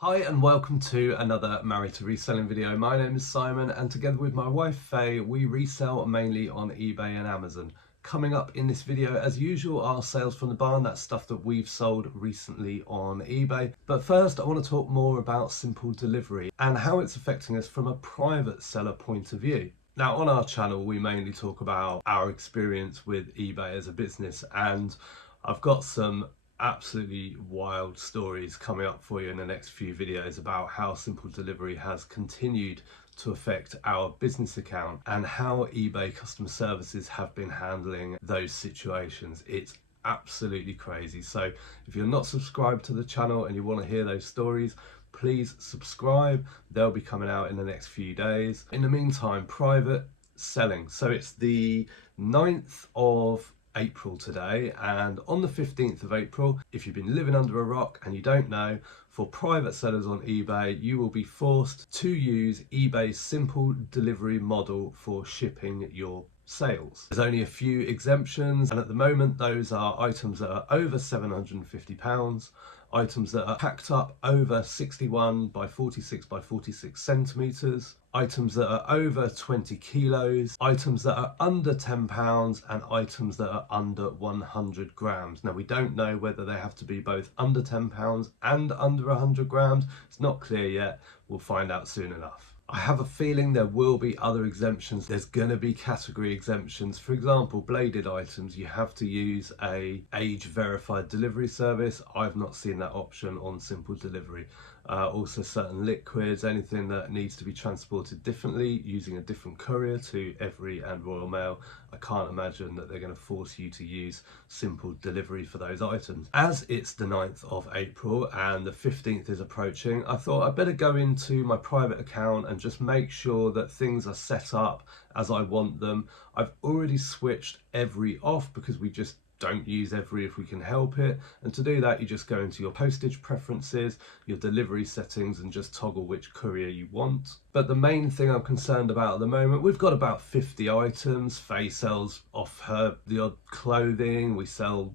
Hi and welcome to another Married to Reselling video. My name is Simon and together with my wife Faye we resell mainly on eBay and Amazon. Coming up in this video as usual are sales from the barn, that's stuff that we've sold recently on eBay. But first I want to talk more about simple delivery and how it's affecting us from a private seller point of view. Now on our channel we mainly talk about our experience with eBay as a business, and I've got some absolutely wild stories coming up for you in the next few videos about how simple delivery has continued to affect our business account and how eBay customer services have been handling those situations. It's absolutely crazy. So if you're not subscribed to the channel and you want to hear those stories, please subscribe. They'll be coming out in the next few days. In the meantime, private selling. So it's the 9th of April today, and on the 15th of April, if you've been living under a rock and you don't know, for private sellers on eBay you will be forced to use eBay's simple delivery model for shipping your sales. There's only a few exemptions, and at the moment those are items that are over £750, items that are packed up over 61 by 46 by 46 centimetres, items that are over 20 kilos, items that are under £10, and items that are under 100 grams. Now we don't know whether they have to be both under £10 and under 100 grams. It's not clear yet. We'll find out soon enough. I have a feeling there will be other exemptions. There's going to be category exemptions. For example, bladed items, you have to use a age verified delivery service. I've not seen that option on simple delivery. Also certain liquids, anything that needs to be transported differently using a different courier to Every and Royal Mail. I can't imagine that they're going to force you to use simple delivery for those items. As it's the 9th of April and the 15th is approaching, I thought I'd better go into my private account and just make sure that things are set up as I want them. I've already switched Every off because we just don't use Every if we can help it, and to do that you just go into your postage preferences, your delivery settings, and just toggle which courier you want. But the main thing I'm concerned about at the moment, we've got about 50 items. Faye sells off the odd clothing, we sell,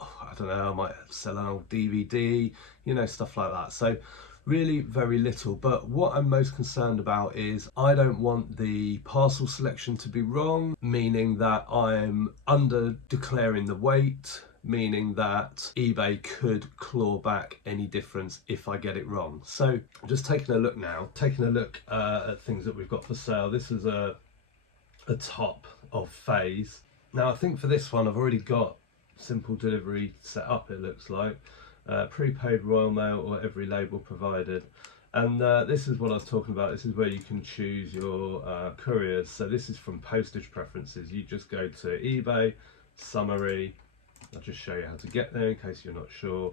I don't know, I might sell an old DVD, you know, stuff like that. So really very little. But what I'm most concerned about is I don't want the parcel selection to be wrong, meaning that I'm under declaring the weight, meaning that eBay could claw back any difference if I get it wrong. So I'm just taking a look now, at things that we've got for sale. This is a top of Faye's. Now I think for this one I've already got simple delivery set up, it looks like. Prepaid Royal Mail or Every label provided, and this is what I was talking about. This is where you can choose your couriers. So this is from postage preferences. You just go to eBay, summary. I'll just show you how to get there in case you're not sure.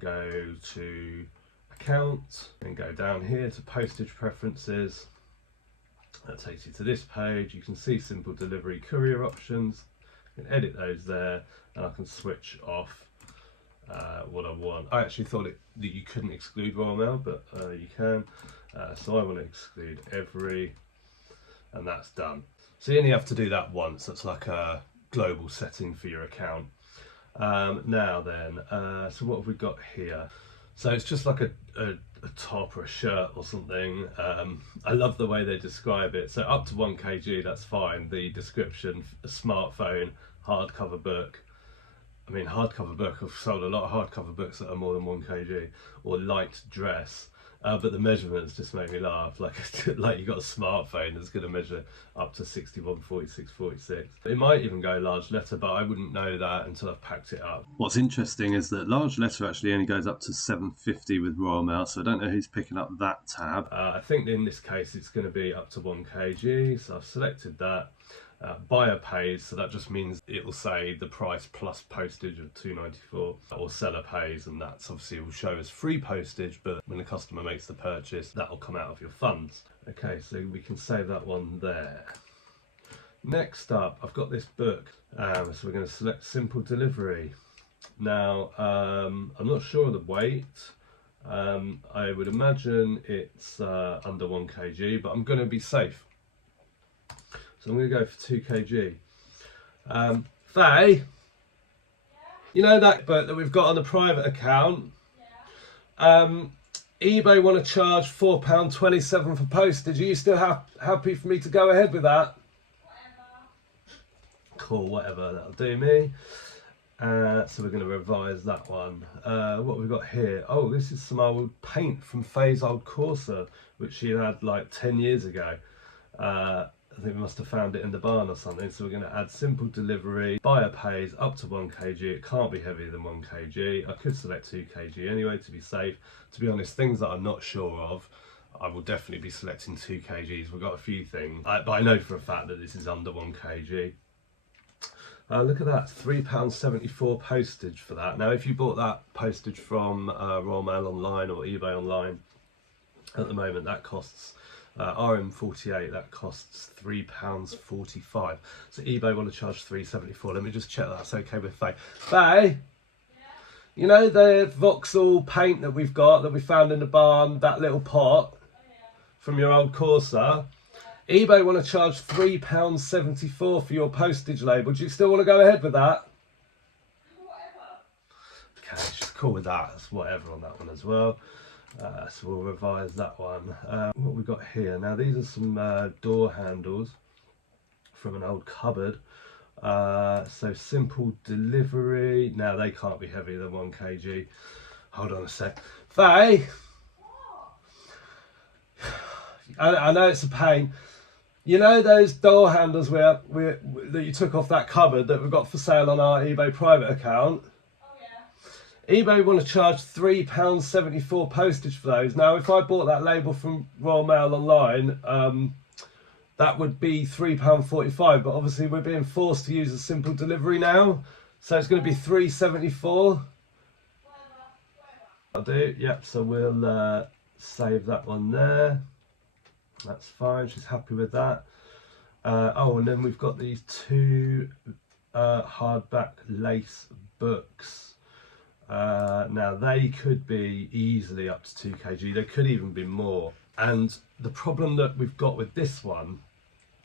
Go to account and go down here to postage preferences. That takes you to this page. You can see simple delivery courier options. You can edit those there, and I can switch off what I want. I actually thought that you couldn't exclude Royal Mail, but you can. So I want to exclude Every, and that's done. So you only have to do that once. That's like a global setting for your account. Now then, so what have we got here? So it's just like a top or a shirt or something. I love the way they describe it. So up to 1 kg, that's fine. The description, a smartphone, hardcover book. I mean, hardcover book, I've sold a lot of hardcover books that are more than 1 kg, or light dress, but the measurements just make me laugh. Like you got a smartphone that's going to measure up to 61, 46, 46. It might even go large letter, but I wouldn't know that until I've packed it up. What's interesting is that large letter actually only goes up to 750 with Royal Mail, so I don't know who's picking up that tab. I think in this case it's going to be up to 1 kg, so I've selected that. Buyer pays, so that just means it will say the price plus postage of £2.94, or seller pays, and that's obviously will show as free postage, but when the customer makes the purchase that will come out of your funds. Okay, so we can save that one there. Next up, I've got this book, so we're going to select simple delivery. Now I'm not sure of the weight. I would imagine it's under 1 kg, but I'm going to be safe. So I'm going to go for 2 kg. Faye, yeah? You know that book that we've got on the private account? Yeah. eBay want to charge £4.27 for postage. Are you still happy for me to go ahead with that? Whatever. Cool, whatever, that'll do me. So we're going to revise that one. What have we got here? Oh, this is some old paint from Faye's old Corsa, which she had like 10 years ago. I think we must have found it in the barn or something. So we're going to add simple delivery. Buyer pays up to 1 kg. It can't be heavier than 1 kg. I could select 2 kg anyway to be safe. To be honest, things that I'm not sure of, I will definitely be selecting 2 kgs. We've got a few things, but I know for a fact that this is under 1 kg. Look at that, £3.74 postage for that. Now, if you bought that postage from Royal Mail Online or eBay Online, at the moment that costs, RM48, that costs £3.45. So eBay want to charge £3.74. Let me just check that's okay with Faye. Faye? Yeah. You know the Vauxhall paint that we've got, that we found in the barn, that little pot from your old Corsa? eBay want to charge £3.74 for your postage label. Do you still want to go ahead with that? Whatever. Okay, she's cool with that. That's whatever on that one as well. So we'll revise that one. What we got here? Now these are some door handles from an old cupboard. So simple delivery. Now they can't be heavier than 1 kg. Hold on a sec. Faye? I know it's a pain. You know those door handles that you took off that cupboard that we've got for sale on our eBay private account? Oh yeah. eBay want to charge £3.74 postage for those. Now, if I bought that label from Royal Mail Online, that would be £3.45. But obviously, we're being forced to use a simple delivery now, so it's going to be £3.74. Whatever. I'll do. Yep. So we'll save that one there. That's fine, she's happy with that. Oh, and then we've got these 2 hardback lace books. Now they could be easily up to 2 kg, they could even be more. And the problem that we've got with this one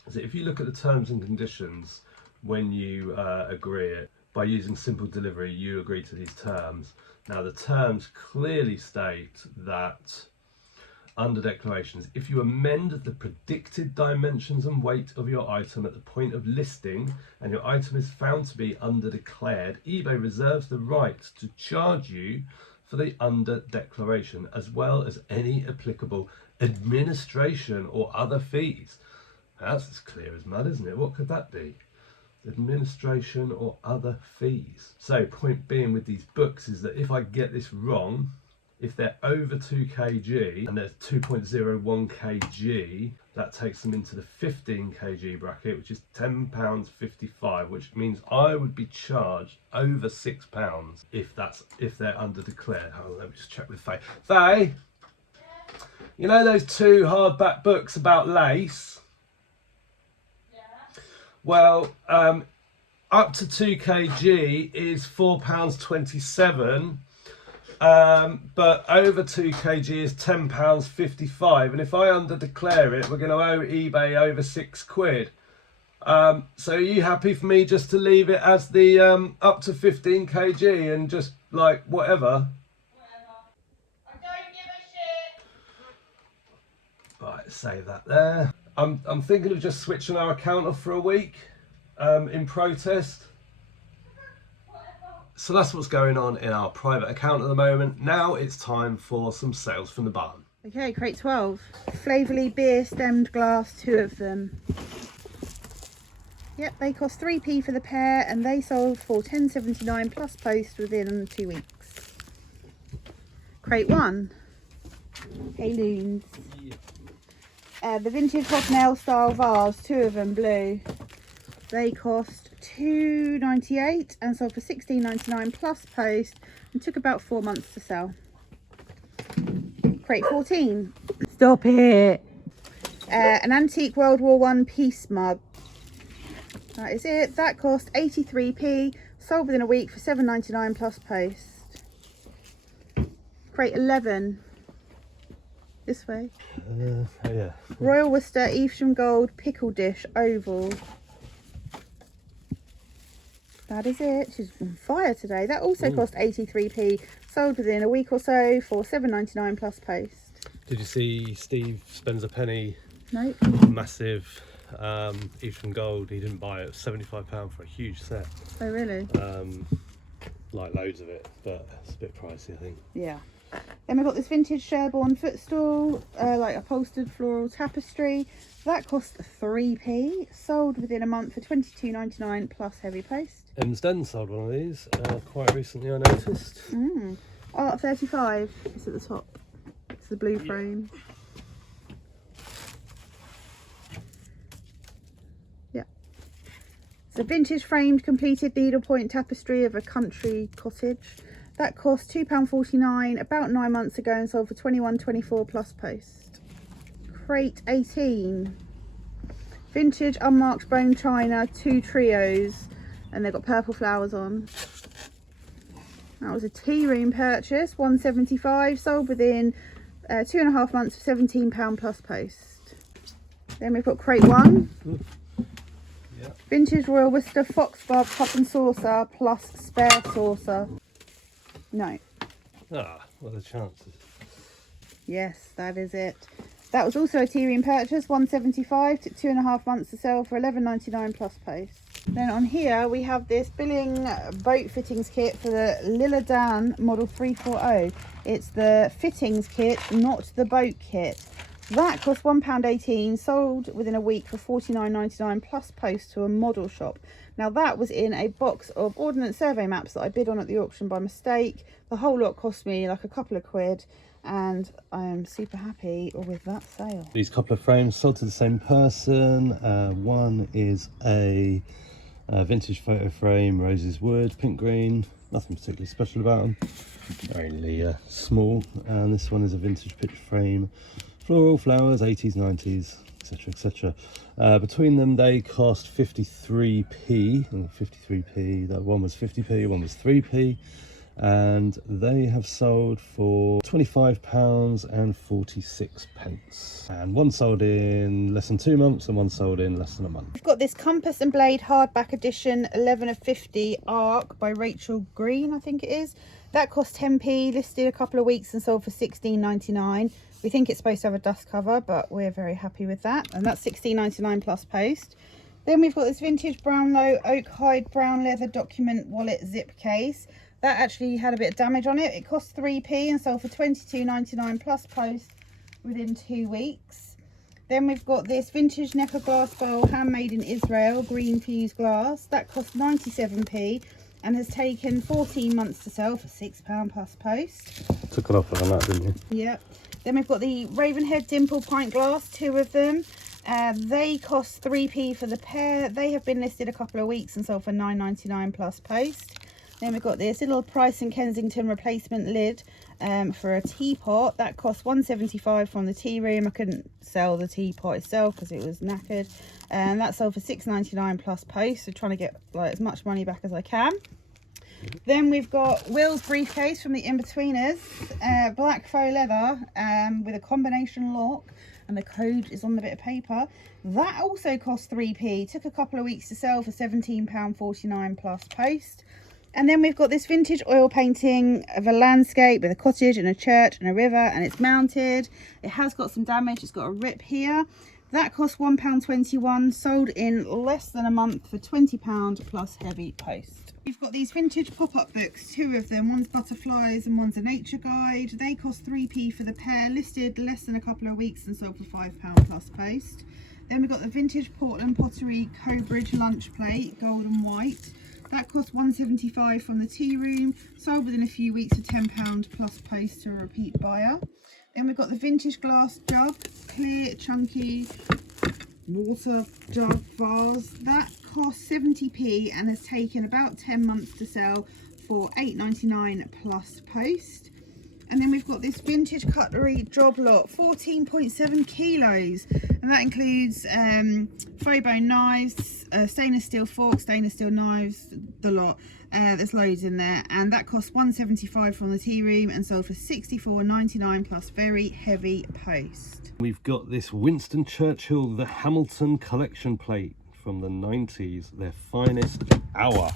is that if you look at the terms and conditions when you agree it, by using simple delivery you agree to these terms. Now the terms clearly state that under declarations, if you amend the predicted dimensions and weight of your item at the point of listing and your item is found to be under declared, eBay reserves the right to charge you for the under declaration as well as any applicable administration or other fees. That's as clear as mud, isn't it? What could that be? Administration or other fees. So point being with these books is that if I get this wrong, if they're over 2 kg and they're 2.01 kg, that takes them into the 15 kg bracket, which is £10.55, which means I would be charged over £6 if they're under declared. Hold on, let me just check with Faye. Faye, you know those 2 hardback books about lace? Yeah. Well, up to 2 kg is £4.27. But over 2 kg is £10.55, and if I under declare it, we're going to owe eBay over £6. So are you happy for me just to leave it as the up to 15 kg and just like whatever? Whatever. I don't give a shit. Right, save that there. I'm thinking of just switching our account off for a week in protest. So that's what's going on in our private account at the moment. Now it's time for some sales from the barn. Okay, crate 12. Flavorly beer stemmed glass, 2 of them. Yep, they cost 3p for the pair and they sold for £10.79 plus post within 2 weeks. Crate 1. Hey Loons. The vintage hobnail style vase, 2 of them blue. They cost £2.98 and sold for £16.99 plus post and took about 4 months to sell. Crate 14. Stop it. An antique World War I peace mug. That is it. That cost 83p, sold within a week for £7.99 plus post. Crate 11. This way. Yeah. Royal Worcester Evesham Gold pickle dish oval. That is it. She's on fire today. That also cost 83p, sold within a week or so for £7.99 plus post. Did you see Steve spends a penny? Nope. Massive Eastern Gold. He didn't buy it. £75 for a huge set. Oh really? Like loads of it, but it's a bit pricey, I think. Yeah. Then we've got this vintage Sherborne footstool, like upholstered floral tapestry. That cost 3p, sold within a month for £22.99 plus heavy post. Emsden sold one of these quite recently, I noticed. Art 35 is at the top. It's the blue frame. Yeah. It's a vintage framed completed needlepoint tapestry of a country cottage. That cost £2.49 about 9 months ago and sold for £21.24 plus post. Crate 18. Vintage unmarked bone china, 2 trios, and they've got purple flowers on. That was a tea room purchase, £1.75, sold within 2.5 months for £17 plus post. Then we've got crate 1. Yeah. Vintage Royal Worcester Foxglove cup and saucer plus spare saucer. No. Ah, what are the chances? Yes, that is it. That was also a tea room purchase, £1.75, took 2.5 months to sell for £11.99 plus post. Then on here we have this Billing boat fittings kit for the Lilla Dan model 340. It's the fittings kit, not the boat kit. That cost £1.18, sold within a week for £49.99 plus post to a model shop. Now that was in a box of Ordnance Survey maps that I bid on at the auction by mistake. The whole lot cost me like a couple of quid, and I am super happy with that sale. These couple of frames sold to the same person. One is a vintage photo frame, roses wood, pink green. Nothing particularly special about them. Only small. And this one is a vintage picture frame, floral flowers, 80s, 90s, etc, etc. Between them they cost 53p and 53p. That one was 50p, one was 3p, and they have sold for £25.46, and one sold in less than 2 months and one sold in less than a month. We've got this Compass and Blade hardback edition 11 of 50 Arc by Rachel Green, I think it is. That cost 10p, listed a couple of weeks and sold for £16.99. We think it's supposed to have a dust cover, but we're very happy with that. And that's £16.99 plus post. Then we've got this vintage Brownlow oak hide brown leather document wallet zip case. That actually had a bit of damage on it. It cost 3p and sold for £22.99 plus post within 2 weeks. Then we've got this vintage Necker glass bowl, handmade in Israel, green fused glass. That cost 97p and has taken 14 months to sell for £6 plus post. Took an offer on that, didn't you? Yep. Then we've got the Ravenhead Dimple pint glass, 2 of them. They cost 3p for the pair. They have been listed a couple of weeks and sold for £9.99 plus post. Then we've got this little Price and Kensington replacement lid for a teapot. That cost £1.75 from the tea room. I couldn't sell the teapot itself because it was knackered. And that sold for £6.99 plus post. So trying to get like as much money back as I can. Then we've got Will's briefcase from the In-Betweeners, black faux leather with a combination lock, and the code is on the bit of paper. That also cost 3p, took a couple of weeks to sell for £17.49 plus post. And then we've got this vintage oil painting of a landscape with a cottage and a church and a river, and it's mounted. It has got some damage, it's got a rip here. That cost £1.21, sold in less than a month for £20 plus heavy post. We've got these vintage pop-up books, 2 of them. One's butterflies and one's a nature guide. They cost 3p for the pair, listed less than a couple of weeks and sold for £5 plus post. Then we've got the vintage Portland Pottery Cobridge lunch plate, gold and white. That cost £1.75 from the tea room, sold within a few weeks for £10 plus post to a repeat buyer. Then we've got the vintage glass jug, clear, chunky water jug vase. That cost 70p and has taken about 10 months to sell for £8.99 plus post. And then we've got this vintage cutlery job lot, 14.7 kilos, and that includes faux bone knives, stainless steel forks, stainless steel knives, the lot. There's loads in there, and that cost £1.75 from the tea room and sold for £64.99 plus very heavy post. We've got this Winston Churchill the Hamilton collection plate from the 90s, their finest hour.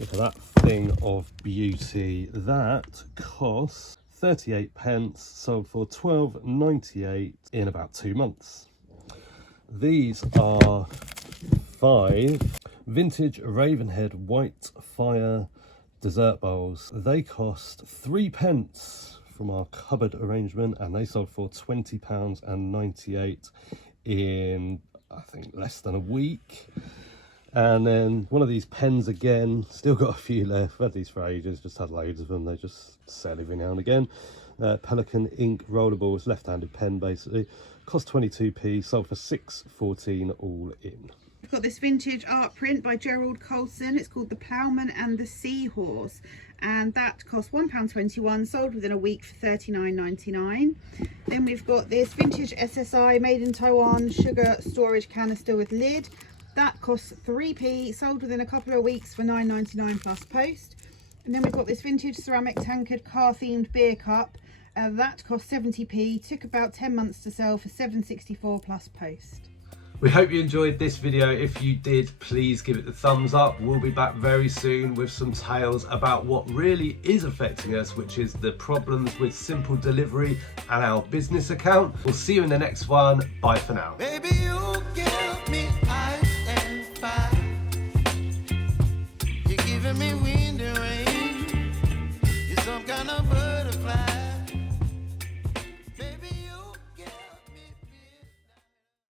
Look at that thing of beauty. That costs 38 pence, sold for £12.98 in about 2 months. These are 5 vintage Ravenhead White Fire dessert bowls. They cost 3 pence from our cupboard arrangement, and they sold for £20.98 in, I think, less than a week. And then one of these pens again, still got a few left. I've had these for ages, just had loads of them. They just sell every now and again. Pelican ink rollerballs, left-handed pen basically. Cost 22p, sold for £6.14 all in. We've got this vintage art print by Gerald Colson. It's called The Ploughman and the Seahorse, and that cost £1.21, sold within a week for £39.99. Then we've got this vintage SSI made in Taiwan sugar storage canister with lid. That costs 3p, sold within a couple of weeks for £9.99 plus post. And then we've got this vintage ceramic tankard car themed beer cup. That cost 70p, took about 10 months to sell for £7.64 plus post. We hope you enjoyed this video. If you did, please give it the thumbs up. We'll be back very soon with some tales about what really is affecting us, which is the problems with simple delivery and our business account. We'll see you in the next one. Bye for now. Baby, you